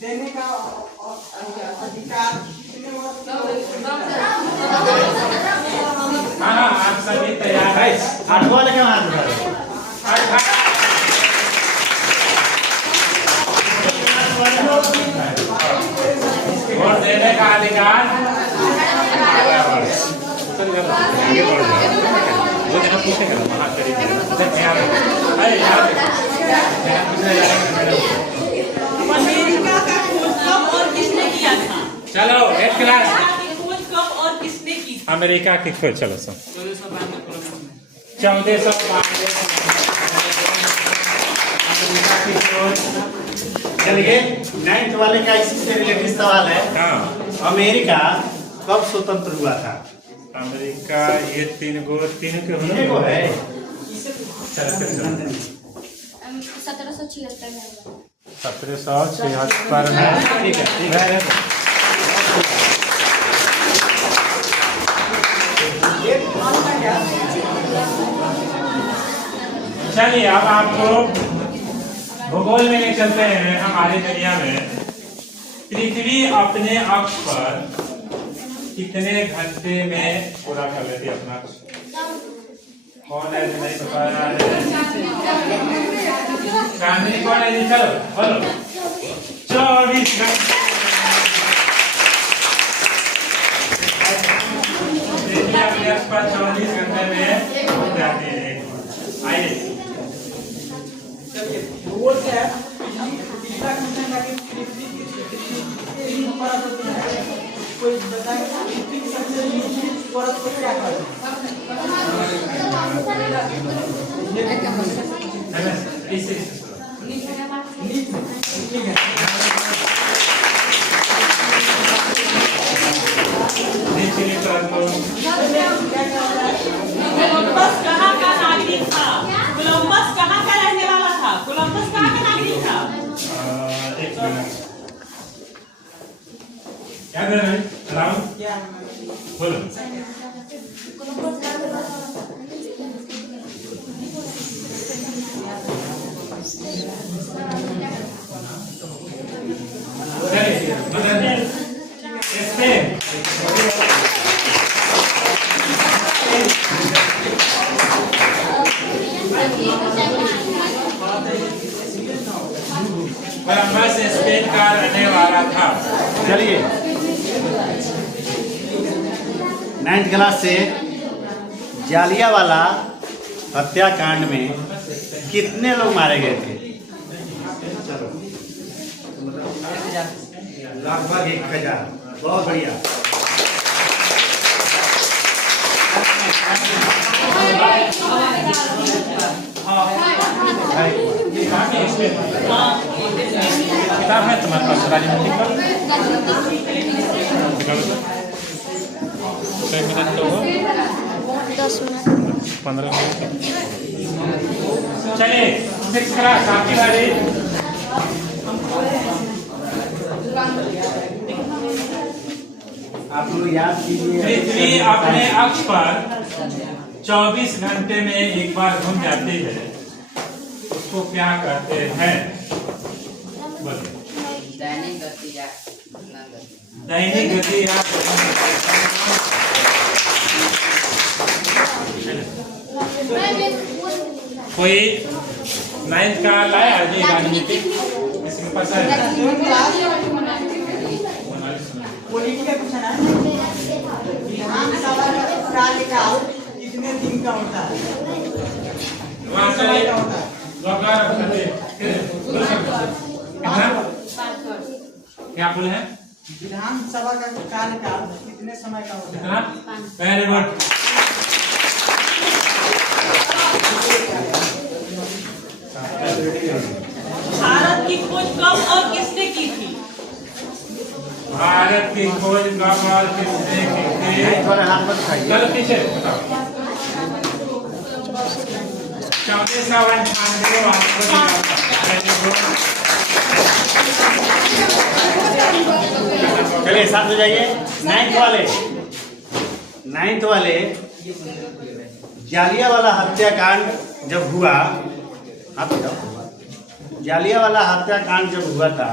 देने का अधिकार हाँ आप सभी तैयार है। आठवां लेके हाथ वोट देने का अधिकार अमेरिका का खोज कब और किसने किया था? चलो एक क्लास खोज कब और किसने की? अमेरिका की खोज चलो सब 1492 अमेरिका की खोज। चलिए 9th वाले का इसी से रिलेटेड सवाल है। हाँ अमेरिका कब स्वतंत्र हुआ था? अमेरिका ये तीन को कितने को है? चलो 1776 में 1776 में। ठीक है चलिए अब आपको भूगोल में ले चलते हैं। हमारे दुनिया में पृथ्वी अपने अक्ष पर कितने घंटे में पूरा कर लेती है अपना अक्ष? कौन है जो नहीं बता रहा है? चांदनी कौन है जी? चलो बोलो 24 घंटे। पृथ्वी अपने अक्ष पर 24 घंटे में हो जाती है। आइए वो क्या है? पिछला क्वेश्चन का कि पृथ्वी तीन परत होती है। कोई बताए पृथ्वी की सबसे नीचे परत को क्या कहते हैं? इसे कोलंबस कहाँ का नागरिक था? कोलंबस कहाँ का रहने वाला था? कोलंबस कहाँ का नागरिक था? एक मिनट याद है ना? राम क्या बोलो चलिए मतलब स्पेन कोलंबस स्पेन का रहने वाला था। चलिए 9th क्लास से जालियांवाला हत्याकांड में कितने लोग मारे गए थे? लगभग 1000। बहुत बढ़िया। किताब है तुम्हारे पास राजनीति का? 15 मिनट। चलिए 6th क्लास आपकी बारी। आप लोग याद कीजिए। पृथ्वी अपने अक्ष पर 24 घंटे में एक बार घूम जाती है, उसको क्या कहते हैं? बोलिए। दैनिक गति या दैनिक गति या कोई 9th का लाया जी राजनीति? इसके पास है पॉलिटिकल क्वेश्चन है। विधानसभा का कार्यकाल कितने दिन का होता है? वहाँ से का होता है? क्या बोले हैं? विधानसभा का कार्यकाल कितने समय का होता है? कितना? Very good. भारत की खोज कब और किसने की थी? भारत की खोज कब और किसने की थी? थोड़ा हाथ मत उठाइए। चलो पीछे बताओ। 1498 चलिए साथ हो जाइए। 9th वाले जालियांवाला हत्याकांड जब हुआ, आप जालियांवाला हत्याकांड जब हुआ था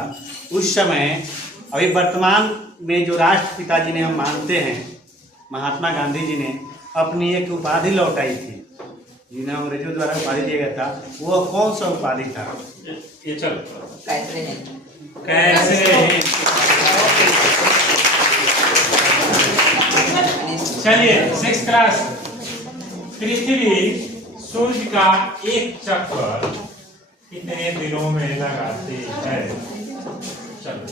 उस समय अभी वर्तमान में जो राष्ट्रपिता जी ने हम मानते हैं, महात्मा गांधी जी ने अपनी एक उपाधि लौटाई थी, जिन्हें अंग्रेजों द्वारा उपाधि दिया गया था। वो कौन सा उपाधि था? ये चलो कैसे हैं? कैसे चलिए 6th क्लास। पृथ्वी सूर्य का एक चक्कर कितने दिनों में लगाती है? चलो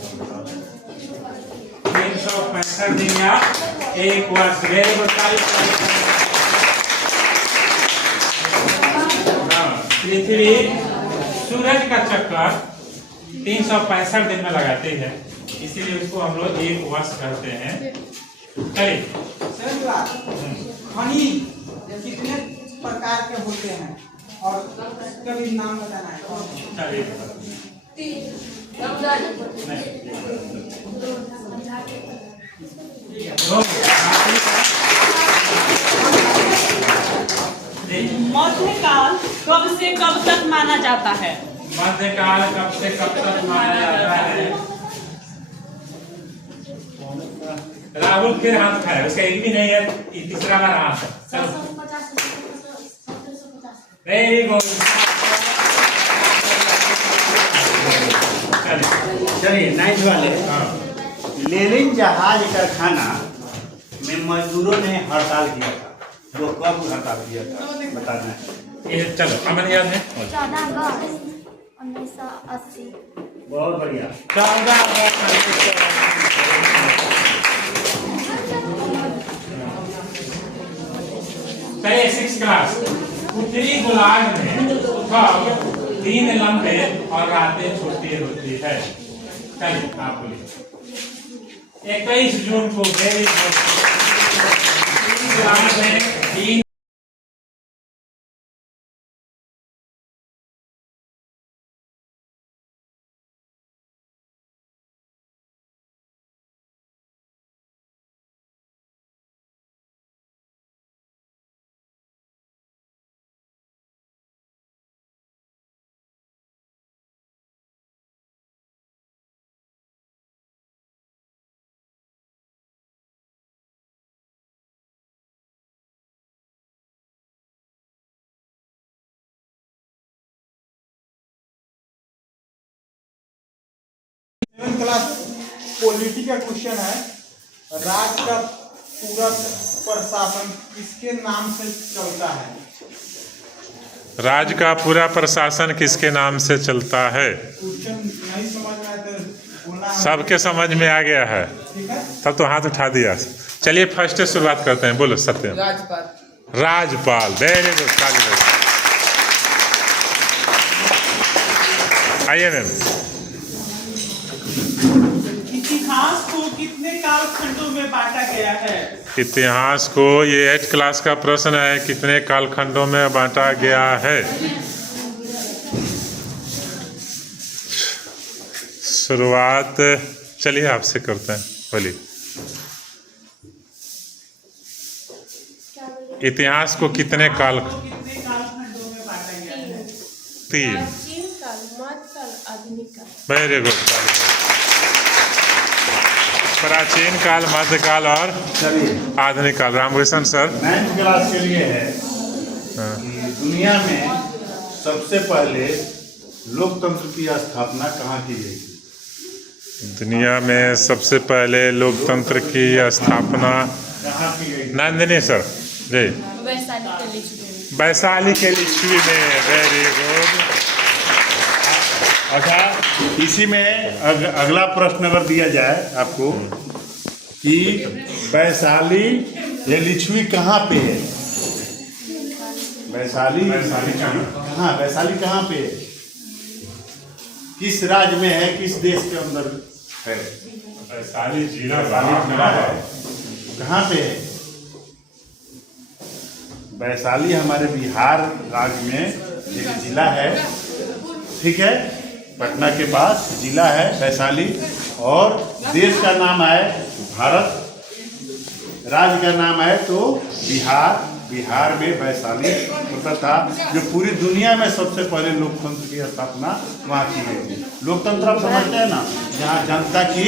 365 दिन या एक वर्ष। Very good. पृथ्वी सूरज का चक्कर 365 दिन में लगाते हैं, इसीलिए उसको हम लोग एक वर्ष कहते हैं। चलिए खनिज कितने प्रकार के होते हैं और कभी नाम बताना है। चलिए मध्यकाल कब से कब तक माना जाता है? मध्यकाल कब से कब तक माना जाता है? राहुल फिर हाथ उठाया, उसका एक भी नहीं है, ये तीसरा बार हाथ। Very good. चलिए 9th वाले। लेनिन जहाज कारखाना में मजदूरों ने हड़ताल किया था। वो कब हड़ताल किया था बताना है। ये चलो अमन याद है? 14 अगस्त 1980। बहुत बढ़िया। 14 अगस्त। चलिए 6th क्लास। उत्तरी गोलार्ध में कब दिन लंबे और रातें छोटी होती है? चलिए आप बोलिए। 21 जून को। Very good. उत्तरी गोलार्ध में दिन क्लास पॉलिटी का क्वेश्चन है। राज्य का पूरा प्रशासन किसके नाम से चलता है? राज्य का पूरा प्रशासन किसके नाम से चलता है? क्वेश्चन नहीं समझ में आया तो बोलना है। सबके समझ में आ गया है, ठीक है। तब तो हाथ उठा दिया। चलिए फर्स्ट से शुरुआत करते हैं। बोलो सत्यम। राजपाल। राजपाल। Very good. आइए मैम। इतिहास को कितने कालखंडों में बांटा गया है? इतिहास को, ये 8th क्लास का प्रश्न है, कितने कालखंडों में बांटा गया है? शुरुआत चलिए आपसे करते हैं। बोलिए। इतिहास को कितने कालखंडों में बांटा गया है? 3। प्राचीन काल, मध्यकाल, आधुनिक काल। Very good. प्राचीन काल, मध्यकाल और आधुनिक काल। रामकृष्ण सर। 9th क्लास के लिए है कि दुनिया में सबसे पहले लोकतंत्र की स्थापना कहाँ की गई? दुनिया में सबसे पहले लोकतंत्र की स्थापना कहाँ की गई? नंदिनी सर जी। वैशाली के लिच्छवी में। वैशाली के लिच्छवी में। Very good. अच्छा, इसी में अगला प्रश्न अगर दिया जाए आपको कि वैशाली ये लिच्छवी कहाँ पे है? वैशाली कहाँ? वैशाली कहाँ पे है? किस राज्य में है? किस देश के अंदर है? वैशाली जिला कहाँ है? कहाँ पे है? वैशाली हमारे बिहार राज्य में एक जिला है, ठीक है। पटना के पास जिला है वैशाली, और देश का नाम है भारत, राज्य का नाम है तो बिहार। बिहार में वैशाली होता था, जो पूरी दुनिया में सबसे पहले लोकतंत्र की स्थापना वहाँ की गई थी। लोकतंत्र आप समझते हैं ना? जहाँ जनता की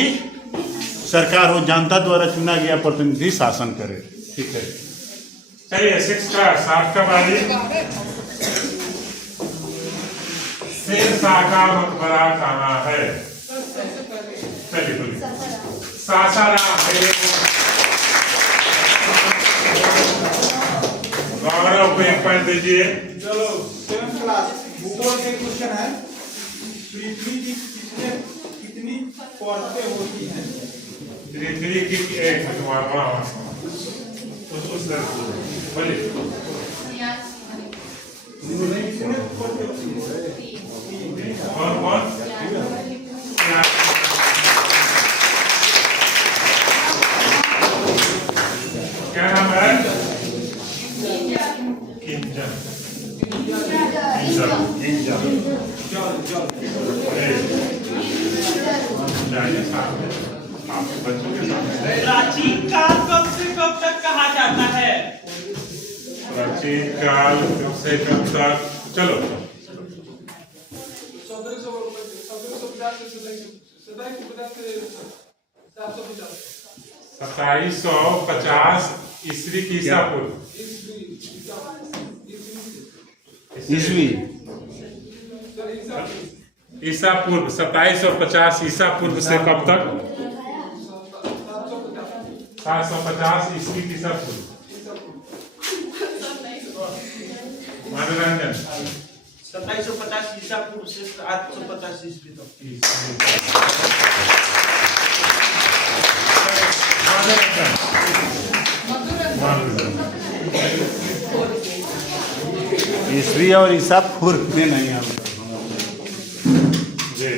सरकार हो, जनता द्वारा चुना गया प्रतिनिधि शासन करे। ठीक है, चलिए 6 क्लास आपका बारी। शेरशाह का मकबरा कहाँ है? चलिए बोलिए। सासाराम है। गौरव को 1 पॉइंट दीजिए। चलो 7th क्लास भूगोल के क्वेश्चन है। पृथ्वी की कितनी परतें होती हैं? पृथ्वी की एक बोलिए। कौन क्या नाम है? किंजल। प्राचीन काल कब से कब तक कहा जाता है? प्राचीन काल कब से कब तक? चलो 2750 ईस्वी की ईसा पूर्व। ईस्वी ईसा पूर्व 2750 ईसा पूर्व से कब तक? 750 ईस्वी की ईसा पूर्व। मनोरंजन 2750 ईसा पूर्व से 850 ईस्वी तक। ईस्वी और ईसा पूर्व में नहीं आता। जी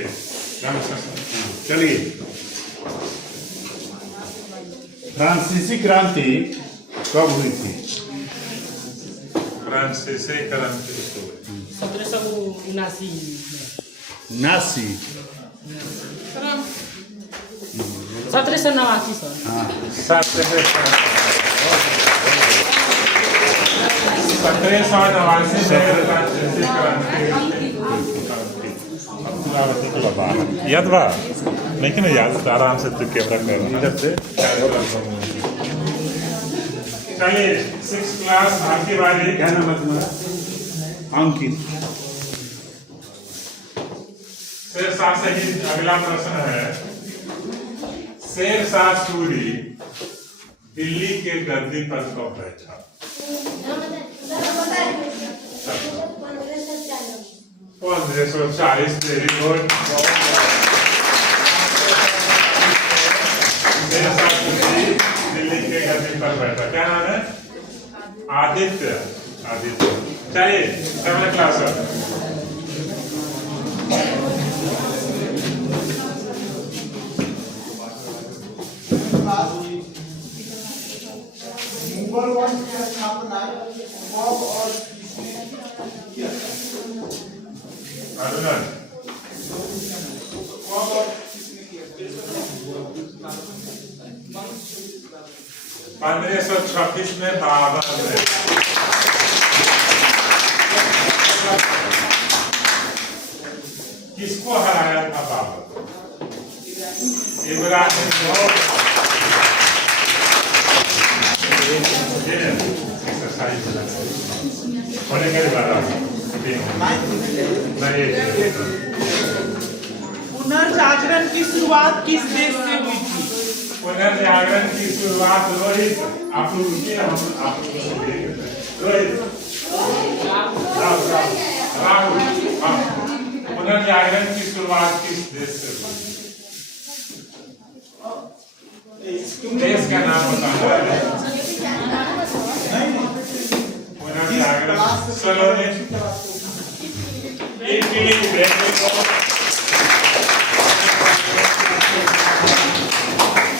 चलिए, फ्रांसीसी क्रांति कब हुई थी? फ्रांसीसी क्रांति 1779 नासी 1789 सर। हाँ, 1789 में फ्रांसीसी क्रांति। याद बा नहीं कि ना याद आराम से तू कैमरा कर इधर से। चलिए 6 क्लास आपकी बारी। क्या नाम है तुम्हारा? अंकित। शेरशाह से ही अगला प्रश्न है। शेरशाह सूरी दिल्ली के गद्दी पर कब बैठा? 1540। Very good. शेरशाह सूरी दिल्ली के गद्दी पर बैठा। क्या नाम है? आदित्य। आदित्य। चलिए अगला क्लास है। मुगल वंश की स्थापना कब और किसने किया? अर्जुन कब और किसने किया? 1536 में बाबर ने। किसको हराया था बाबर? इब्राहिम लोधी। एक्सरसाइज होने के बाद पुनर्जागरण की शुरुआत किस देश से हुई थी? पुनर्जागरण की शुरुआत रोहित। आप लोग रुकिए, आप रोहित राहुल। पुनर्जागरण की शुरुआत किस देश से हुई? देश का नाम बताना है। पुनर्जागरण सलोनी।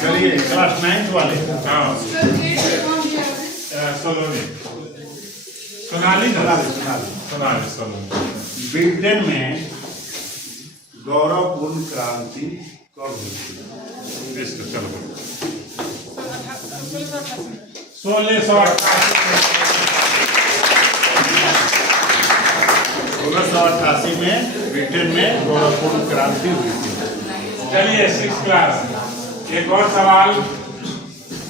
चलिए क्लास 9th वाले। हाँ सलोनी। सोनाली सोनाली। ब्रिटेन में गौरवपूर्ण क्रांति कब हुई थी? 1688 में ब्रिटेन में गौरवपूर्ण क्रांति हुई थी। चलिए 6th क्लास एक और सवाल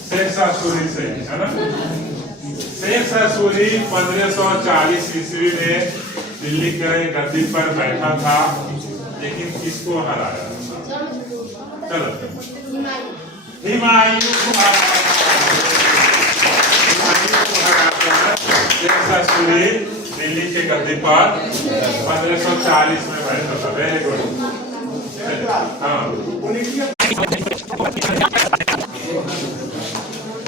शेख शाह सूरी से है ना। शेख शाह सूरी 1540 ईस्वी में दिल्ली के गद्दी पर बैठा था, लेकिन किसको हराया? चलो हुमायूं को हराकर शेख शाह सूरी दिल्ली के गद्दी पर 1540 में बैठा था। Very good. हाँ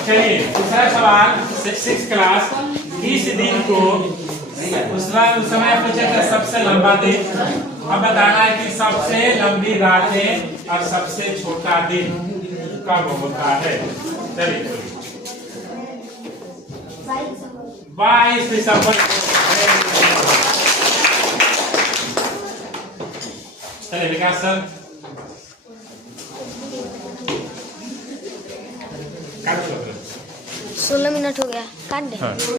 चलिए दूसरा सवाल 6th क्लास। इस दिन को उस समय पूछा था सबसे लंबा दिन। अब बताना है कि सबसे लंबी रातें और सबसे छोटा दिन कब होता है। चलिए 22 दिसंबर। चलिए विकास सर सोलह मिनट हो गया, काट दे। हाँ।